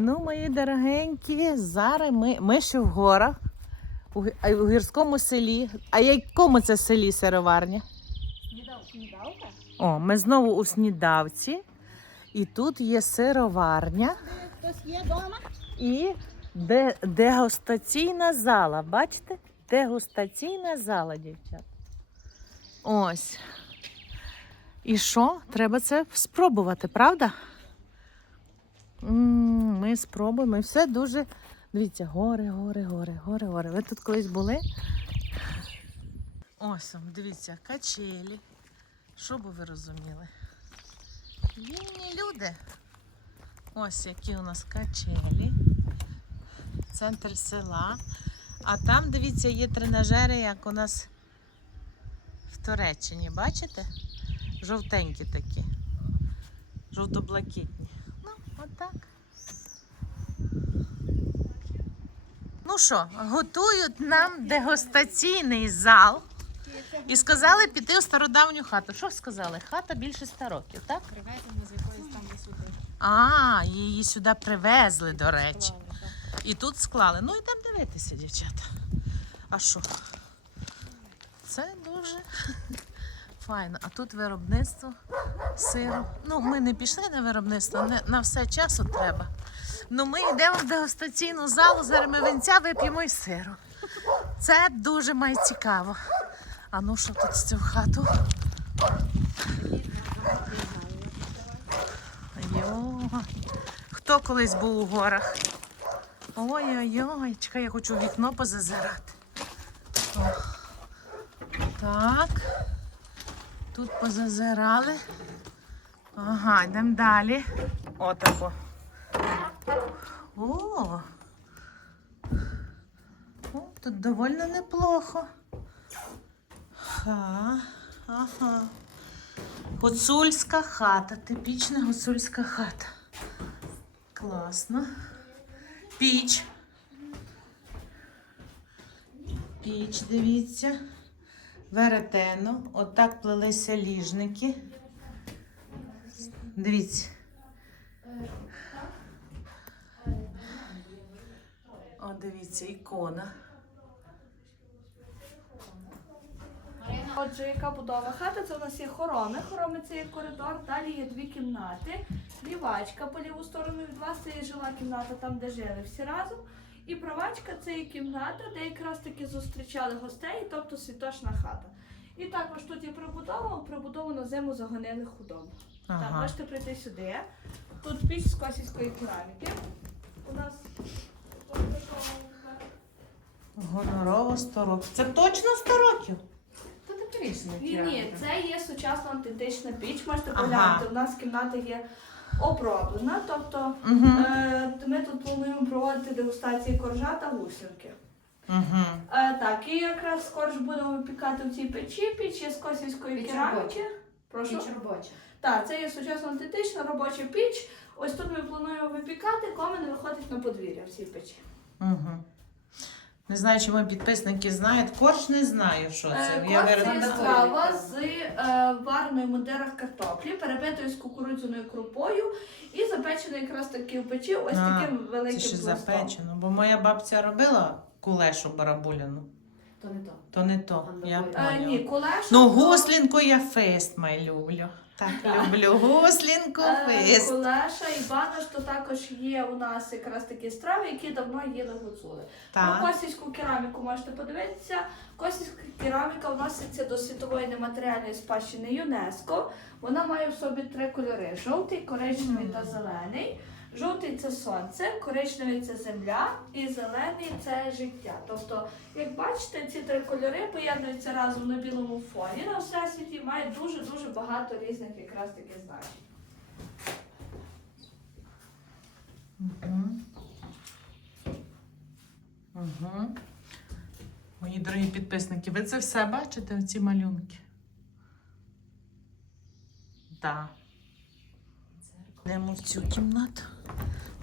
Ну, мої дорогенькі, зараз ми, ми ще в горах, у, у гірському селі. А якому це селі сироварня? Снідалка? О, ми знову у Снідавці. І тут є сироварня Хтось є вдома? і де, дегустаційна зала. Бачите? Дегустаційна зала, дівчат. Ось. І що? Треба це спробувати, правда? Ми спробуємо. І все дуже. Дивіться, гори, гори, гори, гори, гори. Ви тут колись були? Ось, дивіться, качелі. Що би ви розуміли? Вільні люди. Ось які у нас качелі. Центр села. А там, дивіться, є тренажери, як у нас в Туреччині. Бачите? Жовтенькі такі. Жовто-блакитні. Отак. Ну що, готують нам дегустаційний зал. І сказали піти у стародавню хату. Що сказали? Хата більше 100 років, так? Привеземо з якоїсь там висоти. А, її сюди привезли, до речі. І тут склали. Ну, йдемо дивитися, дівчата. А що? Це дуже файно. А тут виробництво сиру. Ну, ми не пішли на виробництво, не, на все часу треба. Ну, ми йдемо в дегустаційну залу, зараз ми вип'ємо і сиру. Це дуже має цікаво. А ну що тут з цю хату? Хто колись був у горах? Ой-ой-ой, чекай, я хочу в вікно позазирати. О. Так. Тут позазирали. Ага, йдемо далі. Отако. О. О, тут доволі неплохо. Ха, ага. Гуцульська хата, типічна гуцульська хата. Класно. Піч. Піч, дивіться. Веретено. Отак плелися ліжники. Дивіться. О, дивіться, ікона. Отже, яка будова хати? Це у нас є хороми. Хороми це є коридор, далі є дві кімнати. Лівачка по ліву сторону від вас це є жила кімната, там де жили всі разом. І правачка це є кімната, де якраз таки зустрічали гостей, тобто світочна хата. І також тут є прибудова, прибудову на зиму загонили худобу. Так, можете прийти сюди. Тут піч з косівської кераміки. У нас. Гонорово 100 років. Це точно 100 років? Та таке рішення. Ні, ні, це є сучасна антична піч. Можете Ага. поглянути. У нас кімната є оброблена. Тобто Угу. е, ми тут плануємо проводити дегустації коржа та гусінки. Угу. Е, так, і якраз корж будемо випікати в цій печі. Піч є з косівської кераміки. Прошу. Піч робоча. Так, це є сучасна антична робоча піч. Ось тут ми плануємо випікати, комен виходить на подвір'я в цій печі. Угу. Не знаю, чи мої підписники знають. Корж не знаю, що це. Е, Я Корж це страва з е, вареною в мундирах картоплі, перебитою з кукурудзяною крупою і запеченою якраз таки в печі ось А, таким Це великим ще пластом. запечено, бо моя бабця робила кулешу барабуляну. То не то. То не то. Я поняла. ні, кулеша. Ну, то- гуслінку я фест май люблю. Так, люблю. Гуслінку Е, фест. Кулеша і банош, то також є у нас якраз такі страви, які давно їли гуцули. Про Так. косівську кераміку можете подивитися. Косівська кераміка вноситься до світової нематеріальної спадщини ЮНЕСКо. Вона має в собі три кольори: жовтий, коричневий та зелений. Жовтий це сонце, коричневий це земля і зелений це життя. Тобто, як бачите, ці три кольори поєднуються разом на білому фоні на всесвіті і мають дуже дуже багато різних якраз таких значень. Угу. Угу. Мої дорогі підписники, ви це все бачите, оці малюнки? Так. Йдемо в цю кімнату.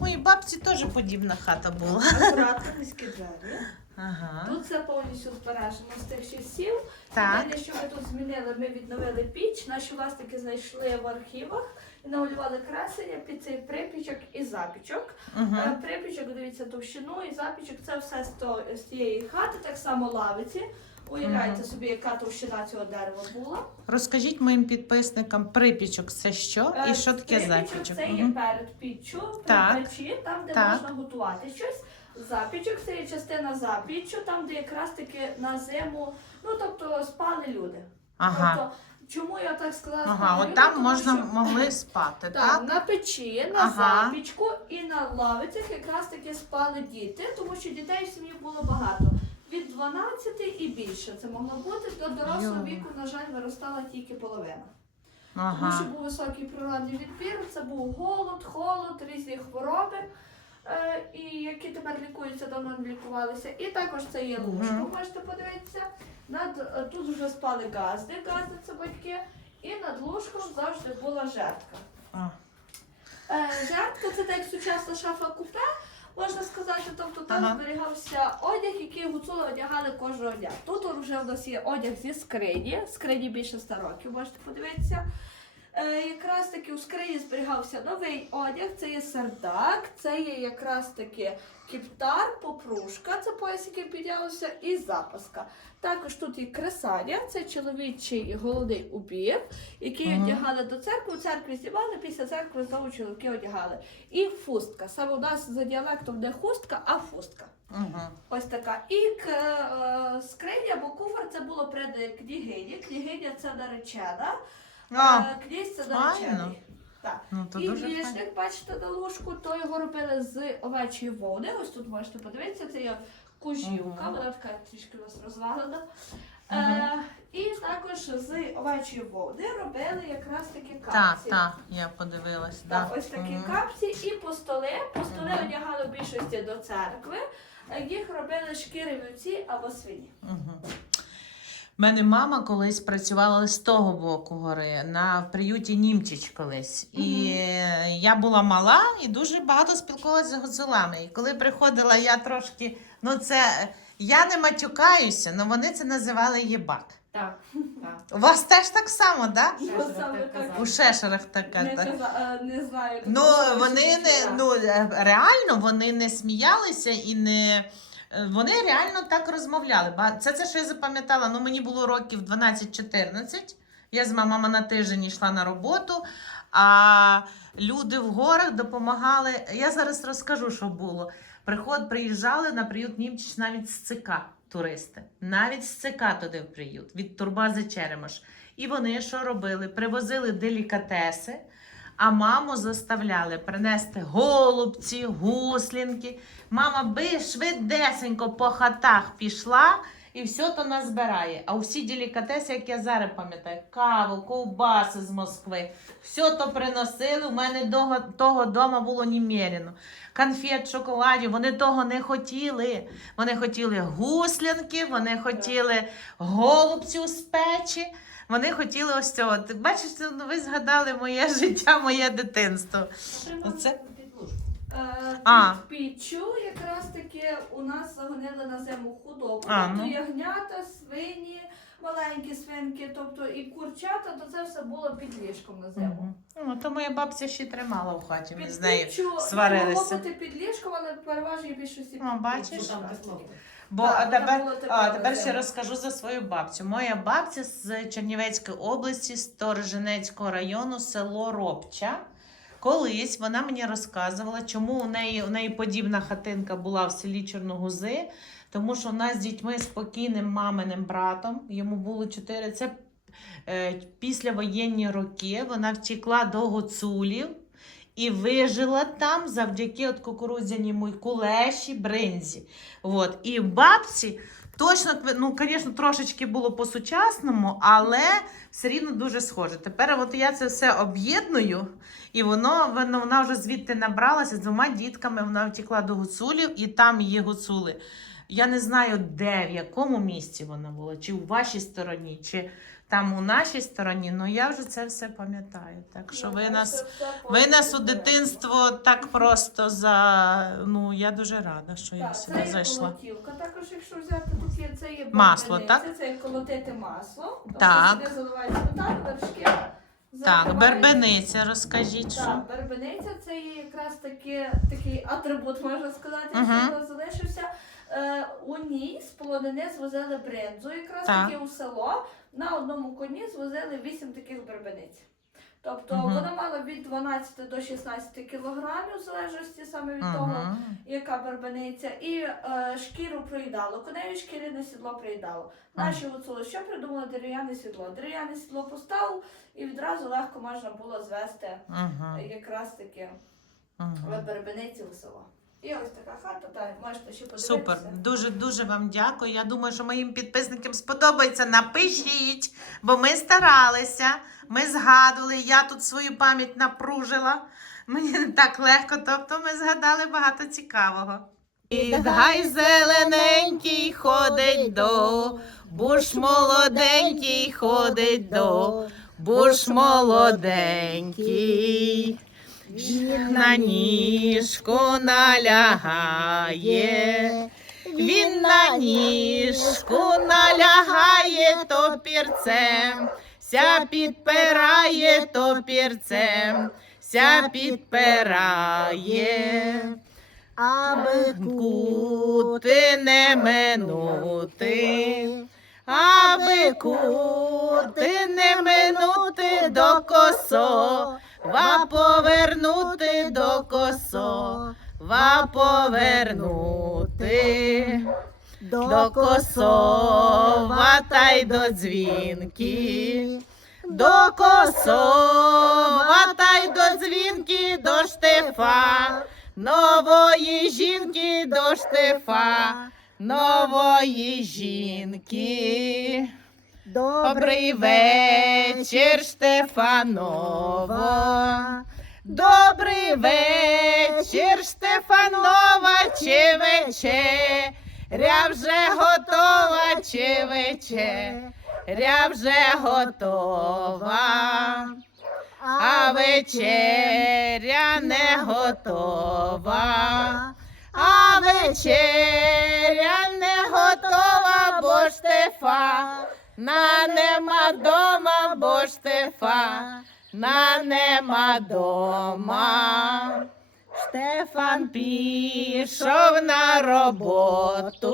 Моїй бабці теж подібна хата була. Акуратно низькі двері. Ага. Тут все повністю збережено з тих часів. Так. Єдине, що ми тут змінили, ми відновили піч. Наші власники знайшли в архівах і намалювали креслення під цей припічок і запічок. Е, Припічок, дивіться, товщину і запічок це все з, то, з тієї хати, так само лавиці. Уявляєте собі, яка товщина цього дерева була. Розкажіть моїм підписникам, припічок це що і Е, що таке запічок? Це є перед піччю, печі, там, де Так. можна готувати щось. Запічок це є частина запіччю, там, де якраз таки на зиму, ну тобто спали люди. Ага. Тобто, чому я так сказала? Ага, от там можна що- могли спати, Так, так? на печі, на Ага. запічку і на лавицях якраз таки спали діти, тому що дітей в сім'ї було багато. Від 12 і більше це могло бути. До дорослого віку, на жаль, виростала тільки половина. Тому що був високий природний відбір, це був голод, холод, різні хвороби, е, і які тепер лікуються, давно не лікувалися. І також це є Мгм. лужко, можете подивитися. Над, е, тут вже спали газди, газди це батьки, і над лужком завжди була жертка. А. Е, жертка це так як сучасна шафа купе. Можна сказати, тобто там Ага. зберігався одяг, який гуцули одягали кожного дня. Тут вже в нас є одяг зі скрині, скрині більше 100 років, можете подивитися. Е, якраз таки у скрині зберігався новий одяг, це є сердак, це є якраз таки кіптар, попружка, це пояс, який піднявся, і запаска. Також тут є кресання, це чоловічий головний убір, який Мгм. одягали до церкви, у церкві знімали, після церкви знову чоловіки одягали. І фустка. Саме у нас за діалектом не хустка, а фустка. Угу. Ось така. І е, скриня або куфер це було перед княгині. Княгиня це наречена, А, е, князь це наречений. Так. ну то і дуже файно. вішник, бачите, на ложку, то його робили з овечої вовни. Ось тут можете подивитися, це є кужівка, Мгм. вона така трішки у нас розвалена. Мгм. Е, і також з овечої вовни робили якраз такі Так, капці. так, я подивилась. Так, ось такі Мгм. капці і постоли. Постоли Мгм. одягали в більшості до церкви. Е, Їх робили шкіри вівці або свині. Мгм. У мене мама колись працювала з того боку гори на приюті Німчич колись. І я була мала і дуже багато спілкувалася з гуцулами. І коли приходила, я трошки, ну це я не матюкаюся, але вони це називали єбак. Так, так. У вас теж так само, так? Шешерах саме так так. У шешерах така. Не, так. каза- е, не знаю. Ну, вони не ну е, реально вони не сміялися і не. Е, Вони реально так розмовляли. Це те, що я запам'ятала. Ну, мені було років 12-14. Я з мамами на тиждень йшла на роботу, а люди в горах допомагали. Я зараз розкажу, що було. Приход приїжджали на приют Німчич навіть з ЦК туристи. Навіть з ЦК туди в приют, від Турбази Черемош. І вони що робили? Привозили делікатеси. А маму заставляли принести голубці, гуслінки. Мама би швидесенько по хатах пішла і все то назбирає. А усі делікатеси, як я зараз пам'ятаю, каву, ковбаси з Москви, все то приносили. У мене того, того дома було немерено. Конфет, шоколадів, вони того не хотіли. Вони хотіли гуслянки, вони хотіли голубців з печі. Вони хотіли ось цього. Ти бачиш, ну, ви згадали моє життя, моє дитинство. Оце? Е, А. Під якраз таки у нас загонили на зиму худобу. А, тобто ну. ягнята, свині, маленькі свинки, тобто і курчата, то це все було під ліжком на зиму. Ну, то моя бабця ще тримала в хаті. Ми Під з нею. сварилися. під ліжком, але переважно більшості під бачиш? Бо Так, а вона тепер, така а, тепер ще розкажу за свою бабцю. Моя бабця з Чернівецької області, з Торженецького району, село Робча. Колись вона мені розказувала, чому у неї, у неї подібна хатинка була в селі Чорногузи, тому що в нас з дітьми спокійним маминим братом, йому було 4, це е, післявоєнні роки, вона втекла до Гуцулів і вижила там завдяки от кукурудзяній муй кулеші, бринзі. От. І бабці точно, ну, звісно, трошечки було по-сучасному, але все рівно дуже схоже. Тепер от я це все об'єдную, і воно, воно вона вже звідти набралася з двома дітками. Вона втекла до гуцулів, і там є гуцули. Я не знаю, де, в якому місці вона була, чи у вашій стороні, чи там у нашій стороні, ну я вже це все пам'ятаю. Так що ви Ну, нас, ви нас у дитинство так просто за. Ну я дуже рада, що я сюди зайшла. колотівка. Також, якщо взяти тут є, це є Масло, так? Це як колотити масло. Тобто Так. Сюди сметану, вершки. Так, бербениця, розкажіть, що. Так, бербениця це є якраз таки, такий атрибут, можна сказати, Мгм. що залишився. Е, у ній з полонини звозили бринзу, якраз Так. таки у село. На одному коні звозили 8 таких бербениць. Тобто Мгм. вона мала від 12 до 16 кілограмів, в залежності саме від того, яка бербениця, і е, шкіру проїдало. Коневі шкіряне сідло проїдало. Наші гуцули що придумали дерев'яне сідло? Дерев'яне сідло поставив і відразу легко можна було звести Мгм. е, якраз таки Мгм. в бербениці у село. І ось така хата, так, можете ще подивитися. Супер, дуже дуже вам дякую. Я думаю, що моїм підписникам сподобається. Напишіть, бо ми старалися, ми згадували. Я тут свою пам'ять напружила. Мені не так легко, тобто ми згадали багато цікавого. І гай зелененький ходить до, буш молоденький ходить до, буш молоденький. На ніжку налягає, він на ніжку налягає топірцем, ся підпирає топірцем, ся підпирає. Аби Кути не минути, аби кути не минути до косо, ва повернути до косо, ва повернути до косова та й до дзвінки. До косова та й до дзвінки, до штефа, нової жінки до штефа, нової жінки. Добрий вечір, Штефанова. Добрий вечір, Штефанова, чи вечеря вже готова, чи вечеря вже готова, а вечеря не готова. А вечеря не готова, бо Штефа. На нема дома, бо Штефа. На нема дома. Штефан пішов на роботу.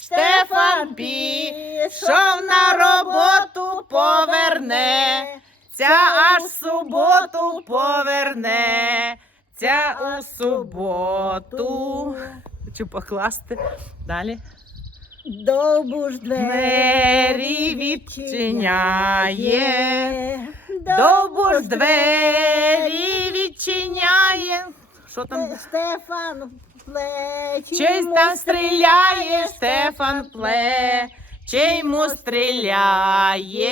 Штефан пішов на роботу, поверне. Ця аж суботу поверне. Ця у суботу. Хочу покласти. Далі. Довбу ж Двері відчиняє. Довбу ж двері відчиняє. Що там? Стефан плечі. Чись там стріляє, Штефан пле, чий стріляє.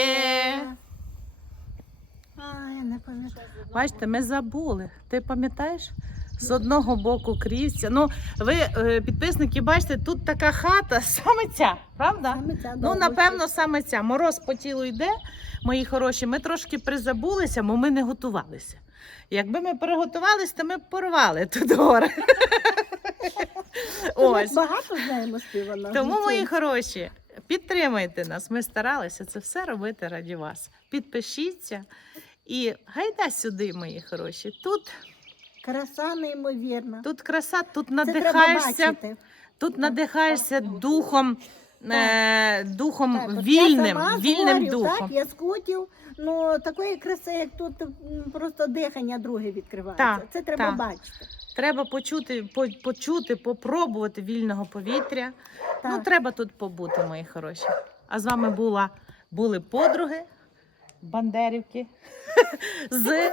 А, я не пам'ятаю. Бачите, ми забули. Ти пам'ятаєш? З одного боку крівця. Ну, ви, е, підписники, бачите, тут така хата, саме ця, правда? Саме ця Ну, напевно, саме ця. Мороз по тілу йде, мої хороші. Ми трошки призабулися, бо ми не готувалися. Якби ми приготувалися, то ми б порвали тут гори. Ось. Багато знаємо співано. Тому, мої хороші, підтримайте нас. Ми старалися це все робити раді вас. Підпишіться і гайда сюди, мої хороші. Тут, Краса неймовірна. тут краса, тут Це надихаєшся, тут надихаєшся духом, е, духом Так, от вільним, я сама вільним горів, духом. Так, я з Кутів, ну такої краси, як тут просто дихання друге відкривається. Так, Це треба так. бачити. Треба почути, по, почути, попробувати вільного повітря. Ну, треба тут побути, мої хороші. А з вами була, були подруги Бандерівки з,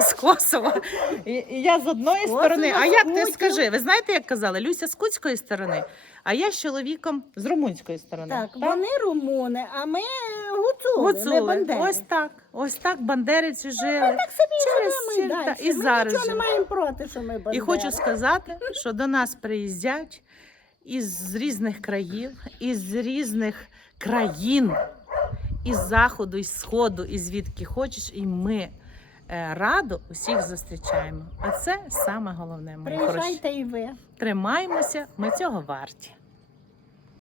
з Косова. І, і я з одної сторони. А як ти скажи? Ви знаєте, як казали? Люся з куцької сторони, а я з чоловіком з румунської сторони. Так, вони румуни, а ми гуцули, ми бандери. Ось так. Ось так бандерівці жили. Так собі Через живемо і далі. і ми зараз нічого живемо. не маємо проти, що ми бандери. І хочу сказати, що до нас приїздять із різних країв, із різних країн. Із заходу, із сходу, і звідки хочеш, і ми е, радо усіх зустрічаємо. А це саме головне. Мої хороші. І ви. Тримаємося, ми цього варті.